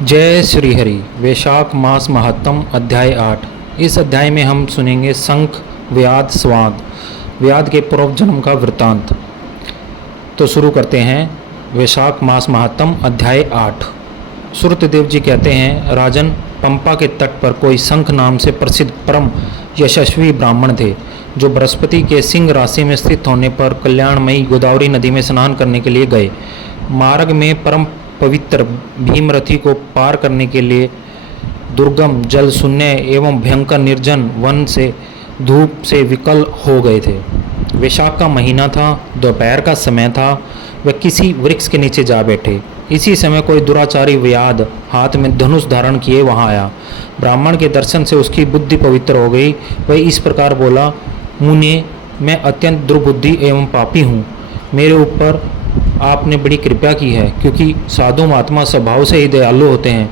जय श्री हरि। वैशाख मास महात्म अध्याय 8। इस अध्याय में हम सुनेंगे शंख व्याध स्वाद व्याध के पूर्व जन्म का वृत्तांत। तो शुरू करते हैं। वैशाख मास महात्म अध्याय 8। सुरतदेव जी कहते हैं, राजन, पंपा के तट पर कोई शंख नाम से प्रसिद्ध परम यशस्वी ब्राह्मण थे, जो बृहस्पति के सिंह राशि में स्थित होने पर कल्याणमयी गोदावरी नदी में स्नान करने के लिए गए। मार्ग में परम पवित्र भीमरथी को पार करने के लिए दुर्गम जल शून्य एवं भयंकर निर्जन वन से धूप से विकल हो गए थे। वैशाख का महीना था, दोपहर का समय था। वे किसी वृक्ष के नीचे जा बैठे। इसी समय कोई दुराचारी व्याध हाथ में धनुष धारण किए वहां आया। ब्राह्मण के दर्शन से उसकी बुद्धि पवित्र हो गई। वह इस प्रकार बोला, मुने, मैं अत्यंत दुर्बुद्धि एवं पापी हूँ। मेरे ऊपर आपने बड़ी कृपा की है, क्योंकि साधु महात्मा स्वभाव से ही दयालु होते हैं।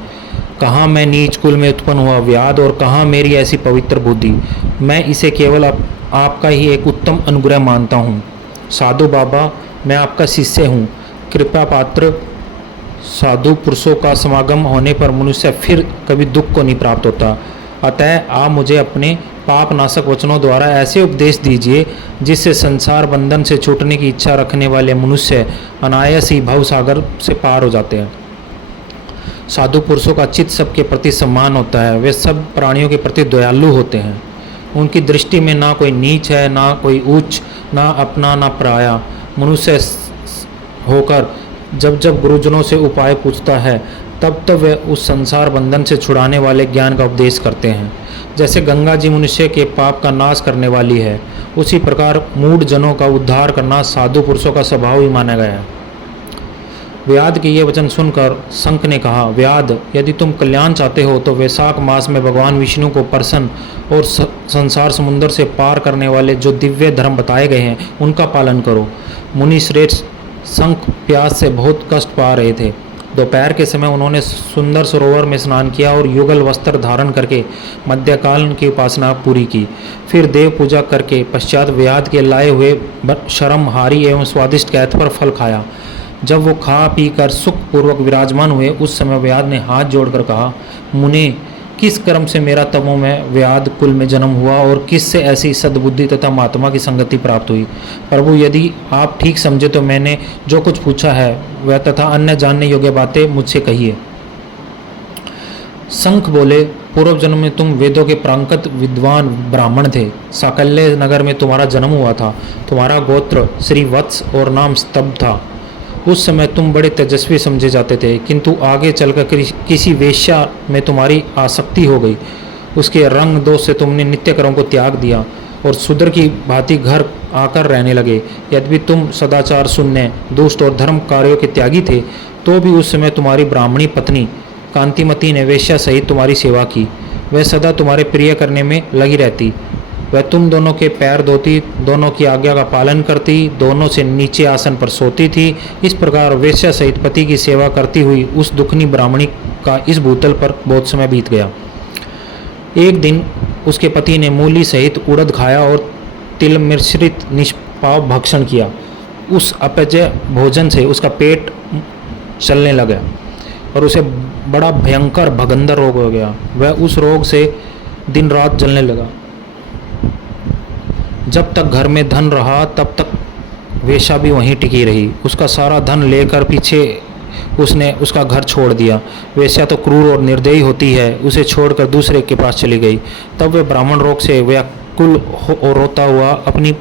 कहाँ मैं नीच कुल में उत्पन्न हुआ व्याध और कहाँ मेरी ऐसी पवित्र बुद्धि। मैं इसे केवल आपका ही एक उत्तम अनुग्रह मानता हूँ। साधु बाबा, मैं आपका शिष्य हूँ। कृपा पात्र साधु पुरुषों का समागम होने पर मनुष्य फिर कभी दुख को नहीं प्राप्त होता। अतः आप मुझे अपने पाप नाशक वचनों द्वारा ऐसे उपदेश दीजिए जिससे संसार बंधन से छूटने की इच्छा रखने वाले मनुष्य अनायास ही भव सागर से पार हो जाते हैं। साधु पुरुषों का चित्त सबके प्रति सम्मान होता है। वे सब प्राणियों के प्रति दयालु होते हैं। उनकी दृष्टि में ना कोई नीच है, ना कोई उच्च, ना अपना ना पराया। मनुष्य होकर जब जब गुरुजनों से उपाय पूछता है, तब तब वे उस संसार बंधन से छुड़ाने वाले ज्ञान का उपदेश करते हैं। जैसे गंगा जी मनुष्य के पाप का नाश करने वाली है, उसी प्रकार मूढ़ जनों का उद्धार करना साधु पुरुषों का स्वभाव ही माना गया है। व्याध के ये वचन सुनकर शंख ने कहा, व्याध, यदि तुम कल्याण चाहते हो तो वैशाख मास में भगवान विष्णु को प्रसन्न और संसार समुद्र से पार करने वाले जो दिव्य धर्म बताए गए हैं उनका पालन करो। मुनि श्रेष्ठ शंख प्यास से बहुत कष्ट पा रहे थे। दोपहर के समय उन्होंने सुंदर सरोवर में स्नान किया और युगल वस्त्र धारण करके मध्यकाल की उपासना पूरी की। फिर देव पूजा करके पश्चात व्याध के लाए हुए शर्महारी एवं स्वादिष्ट कैथ पर फल खाया। जब वो खा पी कर सुखपूर्वक विराजमान हुए, उस समय व्याध ने हाथ जोड़कर कहा, मुने, किस कर्म से मेरा तमो में व्याध कुल में जन्म हुआ और किससे ऐसी सद्बुद्धि तथा महात्मा की संगति प्राप्त हुई। प्रभु, यदि आप ठीक समझे तो मैंने जो कुछ पूछा है वह तथा अन्य जानने योग्य बातें मुझसे कहिए। शंख बोले, पूर्व जन्म में तुम वेदों के प्रांगत विद्वान ब्राह्मण थे। साकल्य नगर में तुम्हारा जन्म हुआ था। तुम्हारा गोत्र श्री वत्स और नाम स्तब्ध था। उस समय तुम बड़े तेजस्वी समझे जाते थे, किंतु आगे चलकर किसी वेश्या में तुम्हारी आसक्ति हो गई। उसके रंग दोष से तुमने नित्य कर्मों को त्याग दिया और शूद्र की भांति घर आकर रहने लगे। यद्यपि तुम सदाचार शून्य, दुष्ट और धर्म कार्यों के त्यागी थे, तो भी उस समय तुम्हारी ब्राह्मणी पत्नी कांतिमती ने वेश्या सहित तुम्हारी सेवा की। वह सदा तुम्हारे प्रिय करने में लगी रहती। वह तुम दोनों के पैर धोती, दोनों की आज्ञा का पालन करती, दोनों से नीचे आसन पर सोती थी। इस प्रकार वेश्या सहित पति की सेवा करती हुई उस दुखनी ब्राह्मणी का इस भूतल पर बहुत समय बीत गया। एक दिन उसके पति ने मूली सहित उड़द खाया और तिल मिश्रित निष्पाप भक्षण किया। उस अपचय भोजन से उसका पेट चलने लगा और उसे बड़ा भयंकर भगंदर रोग हो गया। वह उस रोग से दिन रात जलने लगा। जब तक घर में धन रहा तब तक वेश्या भी वहीं टिकी रही। उसका सारा धन लेकर पीछे उसने उसका घर छोड़ दिया। वेश्या तो क्रूर और निर्दयी होती है, उसे छोड़कर दूसरे के पास चली गई। तब वह ब्राह्मण रोग से व्याकुल और रोता हुआ अपनी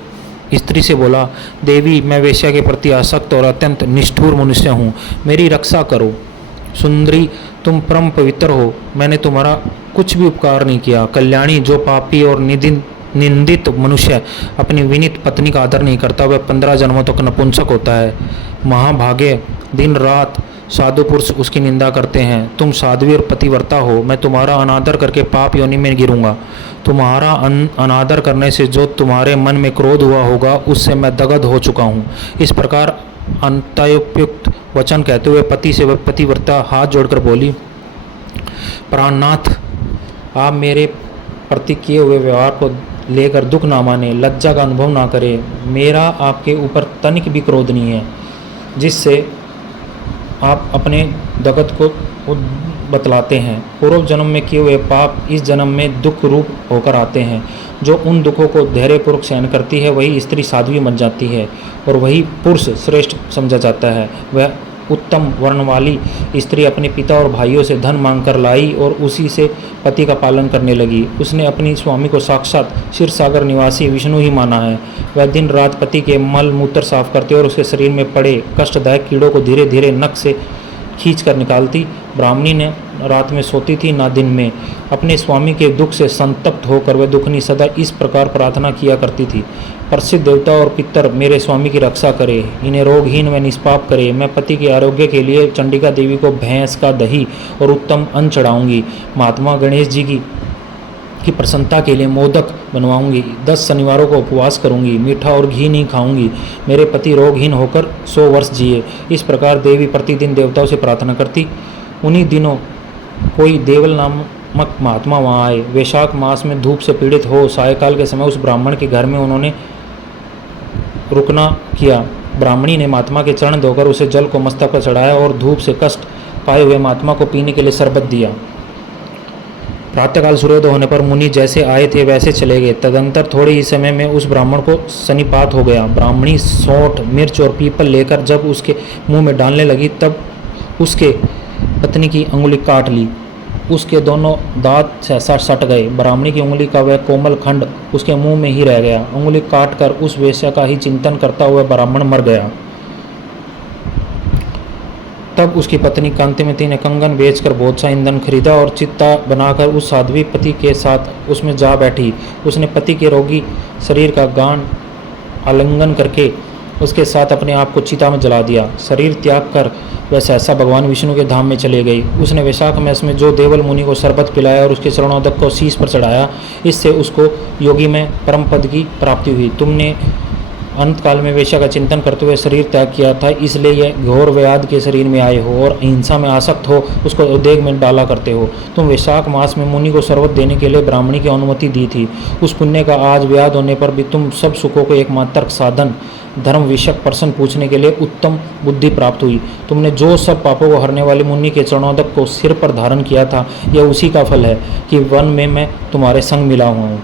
स्त्री से बोला, देवी, मैं वेश्या के प्रति आसक्त और अत्यंत निष्ठुर मनुष्य हूँ, मेरी रक्षा करो। सुंदरी, तुम परम पवित्र हो, मैंने तुम्हारा कुछ भी उपकार नहीं किया। कल्याणी, जो पापी और निंदित मनुष्य अपनी विनीत पत्नी का आदर नहीं करता, वह 15 जन्मों तक नपुंसक होता है। महाभागे, दिन रात साधु पुरुष उसकी निंदा करते हैं। तुम साध्वी और पतिव्रता हो, मैं तुम्हारा अनादर करके पाप योनि में गिरूंगा। तुम्हारा अनादर करने से जो तुम्हारे मन में क्रोध हुआ होगा, उससे मैं दग्ध हो चुका हूँ। इस प्रकार अंत्योपयुक्त वचन कहते हुए पति से वह पतिव्रता हाथ जोड़कर बोली, प्राणनाथ, आप मेरे प्रति किए हुए व्यवहार को लेकर दुख ना माने, लज्जा का अनुभव ना करे। मेरा आपके ऊपर तनिक भी क्रोध नहीं है, जिससे आप अपने जगत को बतलाते हैं। पूर्व जन्म में किए हुए पाप इस जन्म में दुख रूप होकर आते हैं। जो उन दुखों को धैर्यपूर्वक सहन करती है वही स्त्री साध्वी बन जाती है और वही पुरुष श्रेष्ठ समझा जाता है। वह उत्तम वर्ण वाली स्त्री अपने पिता और भाइयों से धन मांगकर लाई और उसी से पति का पालन करने लगी। उसने अपनी स्वामी को साक्षात क्षीर सागर निवासी विष्णु ही माना है। वह दिन रात पति के मल मूत्र साफ करती और उसके शरीर में पड़े कष्टदायक कीड़ों को धीरे धीरे नख से खींच कर निकालती। ब्राह्मणी ने रात में सोती थी ना दिन में। अपने स्वामी के दुख से संतप्त होकर वह दुखनी सदा इस प्रकार प्रार्थना किया करती थी, प्रसिद्ध देवता और पितर मेरे स्वामी की रक्षा करे, इन्हें रोगहीन व निष्पाप करे। मैं पति के आरोग्य के लिए चंडिका देवी को भैंस का दही और उत्तम अन्न चढ़ाऊंगी। महात्मा गणेश जी की प्रसन्नता के लिए मोदक बनवाऊंगी। 10 शनिवारों को उपवास करूंगी। मीठा और घी नहीं खाऊंगी। मेरे पति रोगहीन होकर 100 वर्ष जिए। इस प्रकार देवी प्रतिदिन देवताओं से प्रार्थना करती। उन्हीं दिनों कोई देवल नामक महात्मा वहाँ आए। वैशाख मास में धूप से पीड़ित हो सायकाल के समय उस ब्राह्मण के घर में उन्होंने रुकना किया। ब्राह्मणी ने महात्मा के चरण धोकर उसे जल को मस्तक पर चढ़ाया और धूप से कष्ट पाए हुए महात्मा को पीने के लिए शरबत दिया। प्रातःकाल सूर्योदय होने पर मुनि जैसे आए थे वैसे चले गए। तदंतर थोड़े ही समय में उस ब्राह्मण को सन्निपात हो गया। ब्राह्मणी सौंठ, मिर्च और पीपल लेकर जब उसके मुंह में डालने लगी तब उसके पत्नी की अंगुली काट ली। उसके दोनों दांत सहसा सट गए। ब्राह्मणी की उंगली का वह कोमल खंड उसके मुंह में ही रह गया। उंगली काटकर उस वेश्या का ही चिंतन करता हुआ ब्राह्मण मर गया। तब उसकी पत्नी कांतिमती ने कंगन बेचकर बहुत सा ईंधन खरीदा और चिता बनाकर उस साध्वी पति के साथ उसमें जा बैठी। उसने पति के रोगी शरीर का गान आलिंगन करके उसके साथ अपने आप को चिता में जला दिया। शरीर त्याग कर वह सहसा भगवान विष्णु के धाम में चले गई। उसने वैशाख मास में जो देवल मुनि को शरबत पिलाया और उसके चरणोदक को शीश पर चढ़ाया, इससे उसको योगी में परम पद की प्राप्ति हुई। तुमने अंत काल में वेश्या का चिंतन करते हुए शरीर त्याग किया था, इसलिए यह घोर व्याध के शरीर में आए हो और हिंसा में आसक्त हो उसको उद्वेग में डाला करते हो। तुम वैशाख मास में मुनि को शरबत देने के लिए ब्राह्मणी की अनुमति दी थी। उस पुण्य का आज व्याध होने पर भी तुम सब सुखों को एकमात्र साधन धर्म विषयक प्रश्न पूछने के लिए उत्तम बुद्धि प्राप्त हुई। तुमने जो सब पापों को हरने वाले मुनि के चरणोदक को सिर पर धारण किया था, यह उसी का फल है कि वन में मैं तुम्हारे संग मिला हुआ हूँ।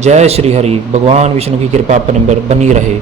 जय श्री हरि। भगवान विष्णु की कृपा पर बनी रहे।